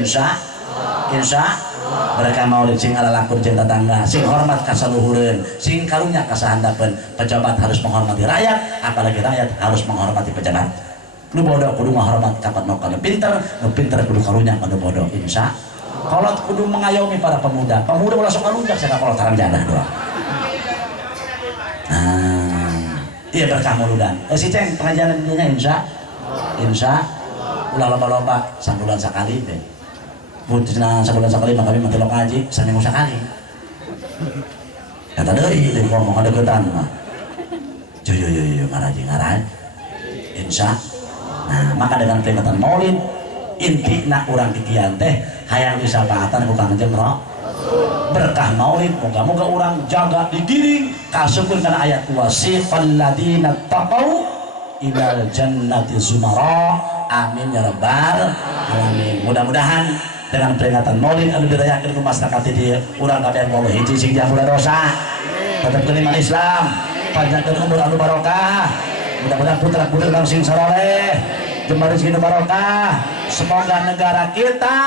insya mereka maulid sing alalakur jeung tetangga sing hormat ka saluhureun sing karunya ka sahandapeun pejabat harus menghormati rakyat apalagi rakyat harus menghormati pejabat nu bodoh kudu menghormat kapan nu pinter kudu karunya ka nu bodoh insya kolot kudu mengayomi para pemuda ulah sok kalunjak sana kolot tarang jadah doang nah iya berkah mauludan si Ceng pengajian dinya insya ulah lomba-lomba sambulan sakali deh putihna sebulan sekali mah kami mati lo ngaji seminggu sekali kata deui teh ngomong ada ketan mah yo ngaraji insya nah maka dengan peringatan maulid intina urang kikian teh hayang disapaatan ku Kangjeng berkah maulid moga-moga urang jaga digiring kasukeun kana ayat wasiqal ladina taqau ilal jannati zumara amin ya rabbal alamin mudah-mudahan dengan peringatan maulid anu dirayakeun ku masyarakat di urang kabeh Allah hiji sing diampura dosa tetepkeun iman Islam panjangkeun umur anu barokah mudah-mudahan putra-putri kang sing saleh jembar rezeki barokah semoga negara kita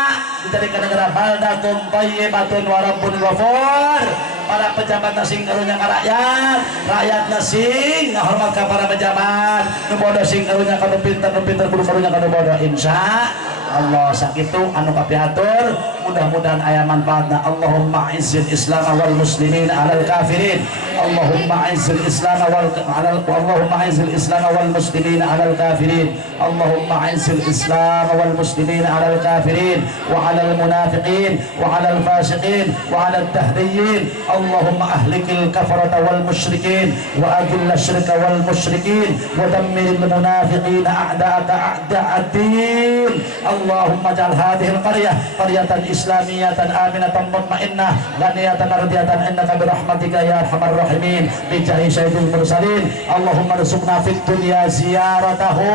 dijadikan negara baldatun thayyibatun wa rabbun ghafur para pejabat sing karunya ka rakyat sing ngahormat ka para pejabat nu bodoh sing karunya ka nu pinter kudu karunya ka nu bodoh insya Allah sakitu anu kapiatur mudah-mudahan aya manfaatna Allahumma izzil islam wal muslimin alal kafirin Allahumma izzil islam Allahumma izzil islam wal muslimin alal kafirin Allahumma izzil islam wal muslimin alal kafirin wa alal munafiqin wa alal fasiqin wa alal tahdiyin Allahumma ahlikil kafarata wal musyrikin wa adilla syirka wal musyrikin wa dammiril munafiqin a'da'aka a'da'ad-din Allahumma ja'al hadhil qaryatan islamiyatan aminatan mutmainnah ghaniyatan ardiyatan innaka birahmatika ya arhamar rahimin bijahi sayyidil mursalin Allahumma rizqna fid dunya ziyaratahu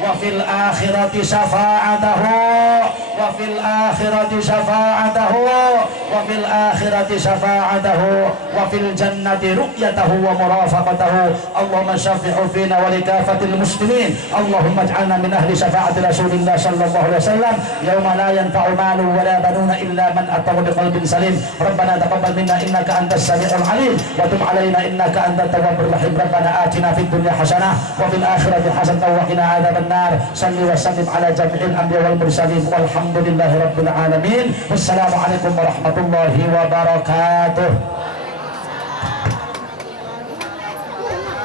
wa fil akhirati syafa'atahu wa fil akhirati syafa'atahu wa fil akhirati syafa'atahu wa fil jannati ru'yatahu wa murafaqatahu Allahumma syafi'u fina wa likafatil muslimin Allahumma ij'alna min ahli syafa'ati rasulillah sallallahu alaihi wasallam yauma la yanfa'u malun wa la banuna illa man atahu biqalbin salim rabbana taqabbal minna innaka antas samiul alim wa tub alaina innaka antat tawwabur rahim rabbana atina fid dunya hasanah wa fil akhirati hasanah wa qina adzaban nar salli wa sallim ala jami'il anbiya wal mursalin walhamdulillahi rabbil alamin wassalamu alaikum warahmatullahi wabarakatuh.